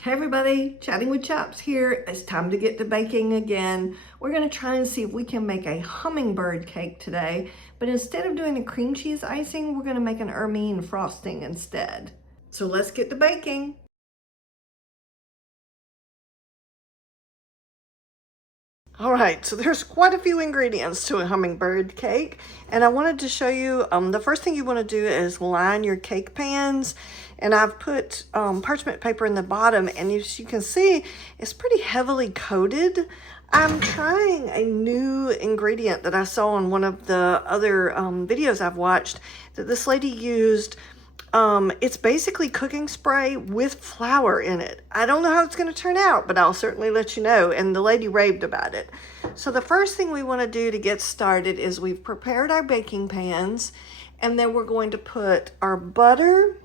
Hey everybody, Chatting with Chops here. It's time to get to baking again. We're going to try and see if we can make a hummingbird cake today, but instead of doing a cream cheese icing, we're going to make an ermine frosting instead. So let's get to baking. All right, so there's quite a few ingredients to a hummingbird cake, and I wanted to show you, the first thing you want to do is line your cake pans, and I've put parchment paper in the bottom, and as you can see, it's pretty heavily coated. I'm trying a new ingredient that I saw on one of the other videos I've watched that this lady used. It's basically cooking spray with flour in it. I don't know how it's going to turn out, but I'll certainly let you know. And the lady raved about it. So the first thing we want to do to get started is we've prepared our baking pans, and then we're going to put our butter.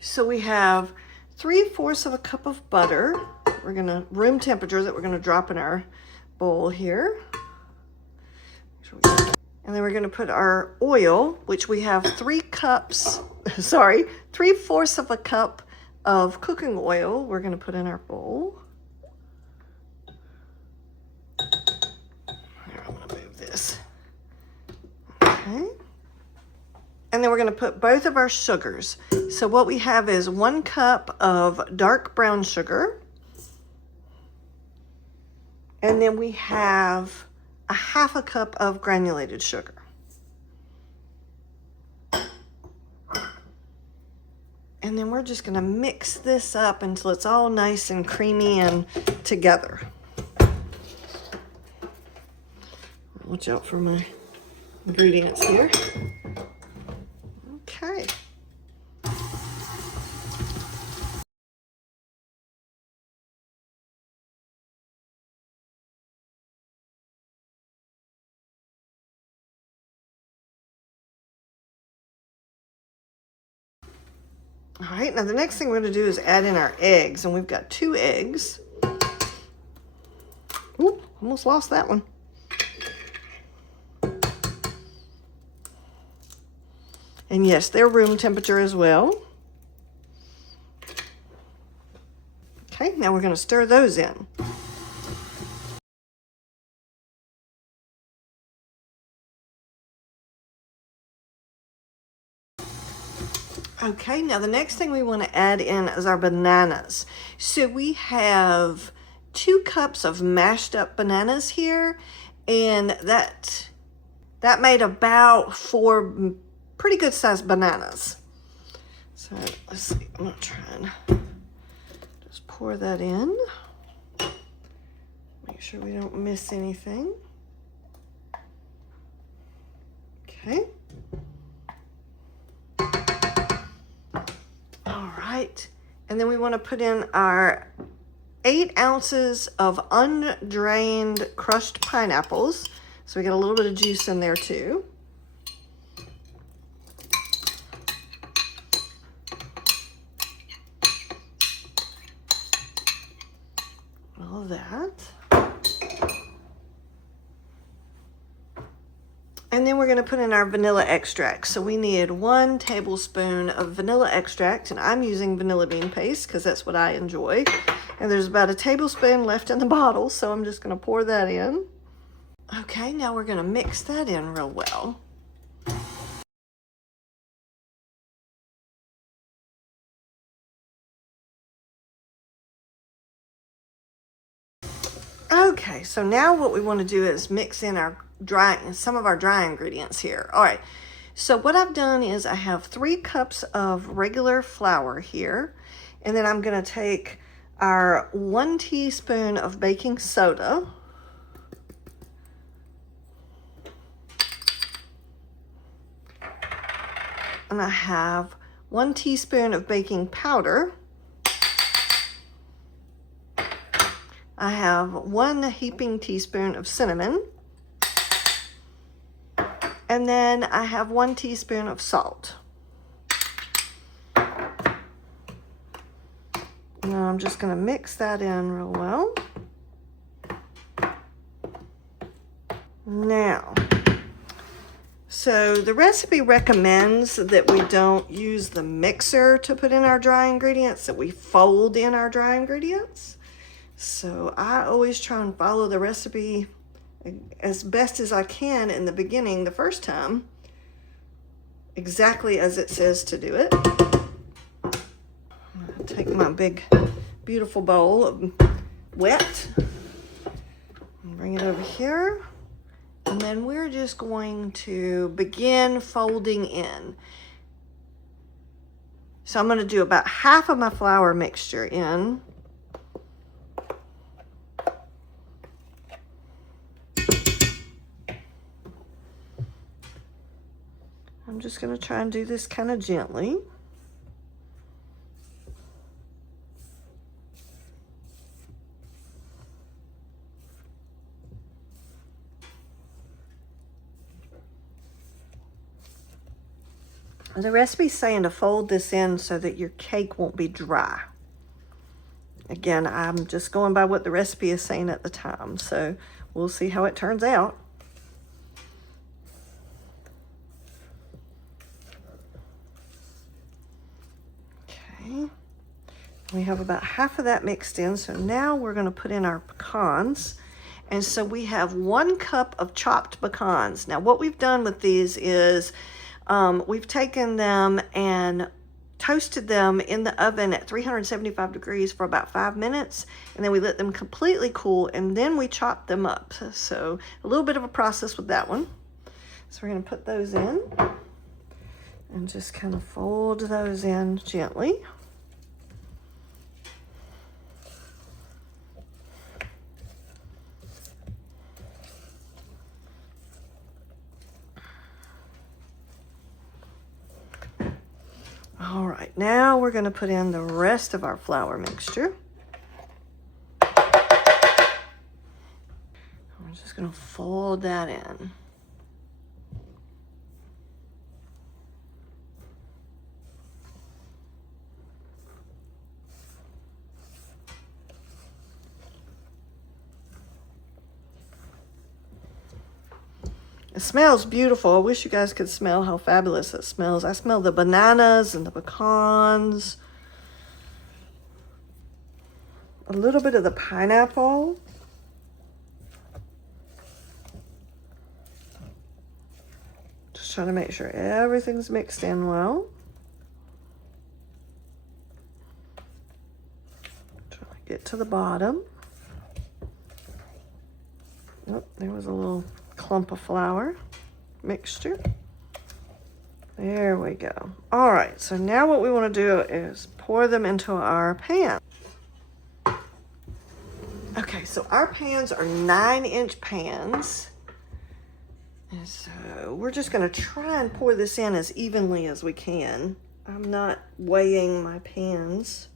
So we have 3/4 of a cup of butter. We're going to room temperature that we're going to drop in our bowl here. And then we're going to put our oil, which we have 3/4 of a cup of cooking oil. We're going to put in our bowl. Here, I'm going to move this. Okay. And then we're going to put both of our sugars. So what we have is 1 cup of dark brown sugar. And then we have 1/2 cup of granulated sugar. And then we're just going to mix this up until it's all nice and creamy and together. Watch out for my ingredients here. Okay. All right, now the next thing we're going to do is add in our eggs, and we've got 2 eggs. Oop, almost lost that one. And yes, they're room temperature as well. Okay, now we're going to stir those in. Okay, now the next thing we want to add in is our bananas. So we have 2 cups of mashed up bananas here, and that made about 4 pretty good sized bananas. So let's see, I'm going to try and just pour that in. Make sure we don't miss anything. Okay. And then we want to put in our 8 ounces of undrained crushed pineapples. So we get a little bit of juice in there too. All of that. And then we're going to put in our vanilla extract. So we need 1 tablespoon of vanilla extract, and I'm using vanilla bean paste because that's what I enjoy. And there's about 1 tablespoon left in the bottle, so I'm just going to pour that in. Okay, now we're going to mix that in real well. Okay, so now what we want to do is mix in some of our dry ingredients here. All right, so what I've done is I have 3 cups of regular flour here, and then I'm going to take our 1 teaspoon of baking soda. And I have 1 teaspoon of baking powder. I have 1 heaping teaspoon of cinnamon. And then I have 1 teaspoon of salt. And I'm just going to mix that in real well. Now, So the recipe recommends that we don't use the mixer to put in our dry ingredients, that we fold in our dry ingredients. So I always try and follow the recipe as best as I can in the beginning, the first time, exactly as it says to do it. I'll take my big, beautiful bowl of wet and bring it over here. And then we're just going to begin folding in. So I'm going to do about half of my flour mixture in. I'm just going to try and do this kind of gently. The recipe's saying to fold this in so that your cake won't be dry. Again, I'm just going by what the recipe is saying at the time, so we'll see how it turns out. Okay, we have about half of that mixed in, so now we're going to put in our pecans. And so we have 1 cup of chopped pecans. Now what we've done with these is we've taken them and toasted them in the oven at 375 degrees for about 5 minutes, and then we let them completely cool, and then we chop them up. So a little bit of a process with that one. So we're going to put those in and just kind of fold those in gently. All right, now we're going to put in the rest of our flour mixture. I'm just going to fold that in. It smells beautiful. I wish you guys could smell how fabulous it smells. I smell the bananas and the pecans. A little bit of the pineapple. Just trying to make sure everything's mixed in well. Trying to get to the bottom. Oh, there was a little clump of flour mixture. There we go. All right, so now what we want to do is pour them into our pan. Okay, so our pans are 9-inch pans. And so we're just going to try and pour this in as evenly as we can. I'm not weighing my pans.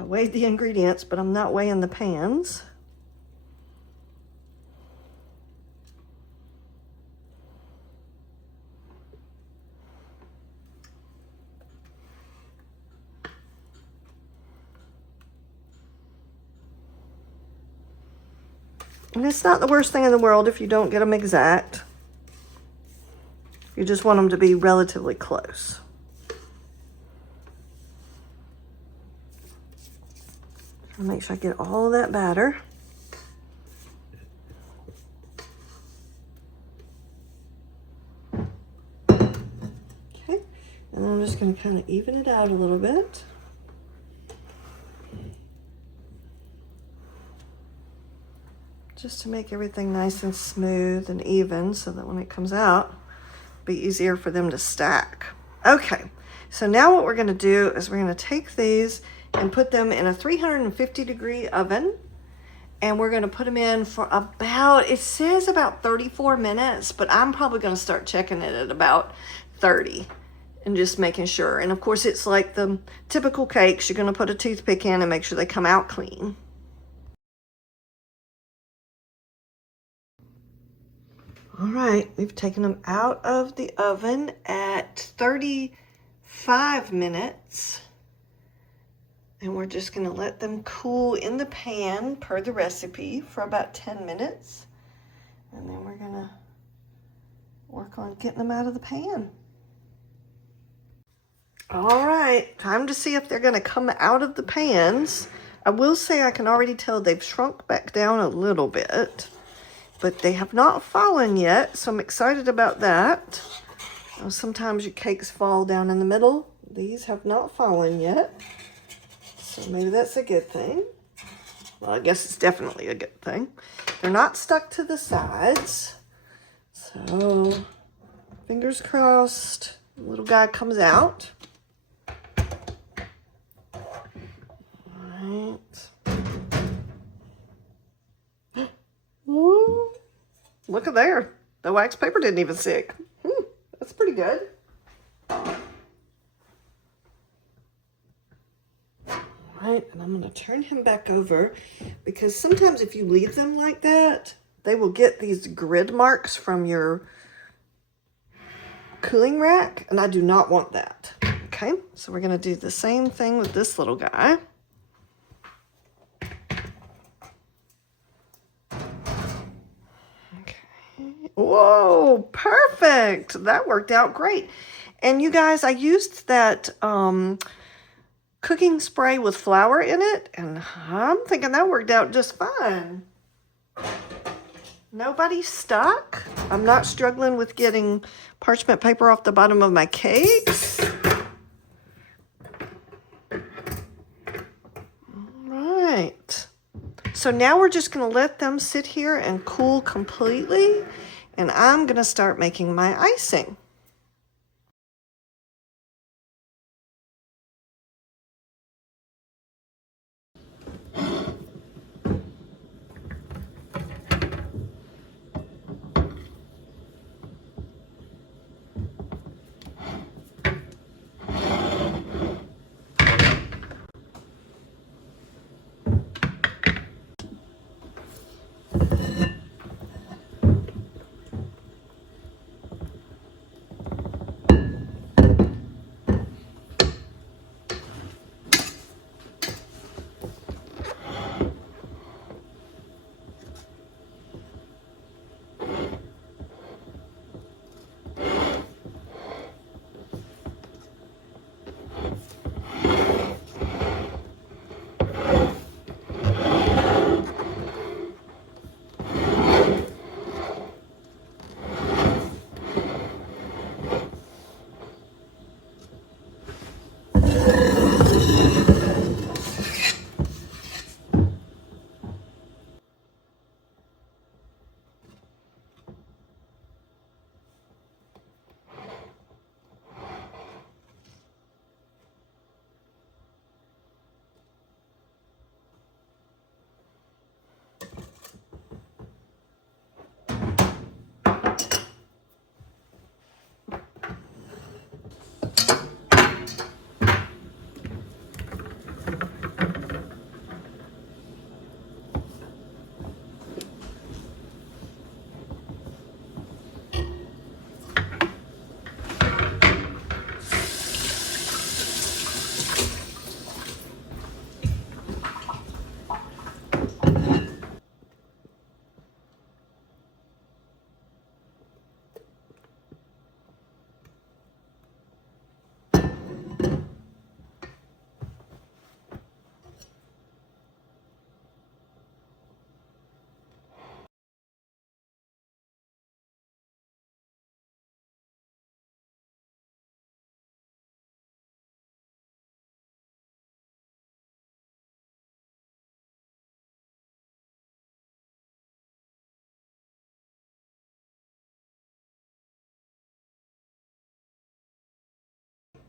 I weighed the ingredients, but I'm not weighing the pans. And it's not the worst thing in the world if you don't get them exact. You just want them to be relatively close. I'll make sure I get all of that batter. Okay, and then I'm just going to kind of even it out a little bit. Just to make everything nice and smooth and even so that when it comes out, it'll be easier for them to stack. Okay, so now what we're going to do is we're going to take these and put them in a 350-degree oven, and we're going to put them in for about, it says about 34 minutes, but I'm probably going to start checking it at about 30 and just making sure. And of course, it's like the typical cakes. You're going to put a toothpick in and make sure they come out clean. All right, we've taken them out of the oven at 35 minutes. And we're just going to let them cool in the pan per the recipe for about 10 minutes. And then we're going to work on getting them out of the pan. All right, time to see if they're going to come out of the pans. I will say I can already tell they've shrunk back down a little bit, but they have not fallen yet, so I'm excited about that. Sometimes your cakes fall down in the middle. These have not fallen yet, so maybe that's a good thing. Well, I guess it's definitely a good thing. They're not stuck to the sides, so fingers crossed the little guy comes out. All right. Ooh, look at there. The wax paper didn't even stick. That's pretty good. Right, and I'm going to turn him back over because sometimes if you leave them like that, they will get these grid marks from your cooling rack, and I do not want that. Okay, so we're going to do the same thing with this little guy. Okay. Whoa, perfect. That worked out great. And you guys, I used that cooking spray with flour in it, and I'm thinking that worked out just fine. Nobody's stuck. I'm not struggling with getting parchment paper off the bottom of my cakes. All right. So now we're just going to let them sit here and cool completely, and I'm going to start making my icing.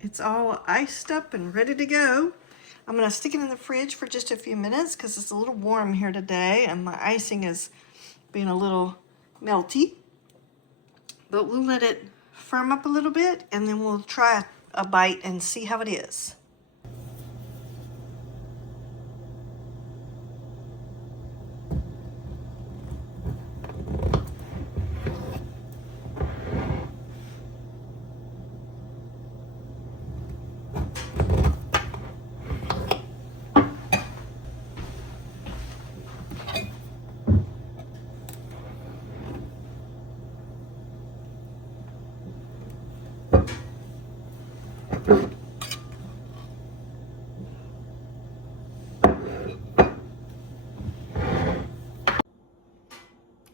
It's all iced up and ready to go. I'm going to stick it in the fridge for just a few minutes because it's a little warm here today and my icing is being a little melty. But we'll let it firm up a little bit and then we'll try a bite and see how it is.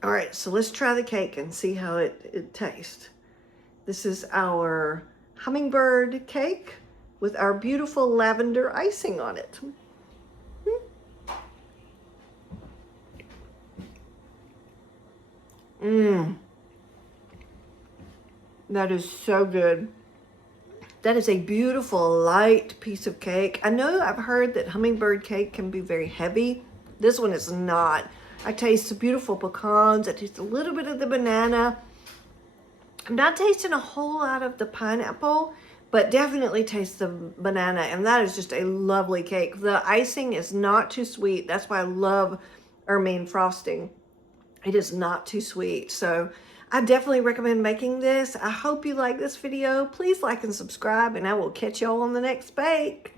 All right, so let's try the cake and see how it tastes. This is our hummingbird cake with our beautiful lavender icing on it. Mmm. That is so good. That is a beautiful light piece of cake. I know I've heard that hummingbird cake can be very heavy. This one is not. I taste the beautiful pecans. I taste a little bit of the banana. I'm not tasting a whole lot of the pineapple, but definitely taste the banana, and that is just a lovely cake. The icing is not too sweet. That's why I love Ermine Frosting. It is not too sweet. So I definitely recommend making this. I hope you like this video. Please like and subscribe, and I will catch y'all on the next bake.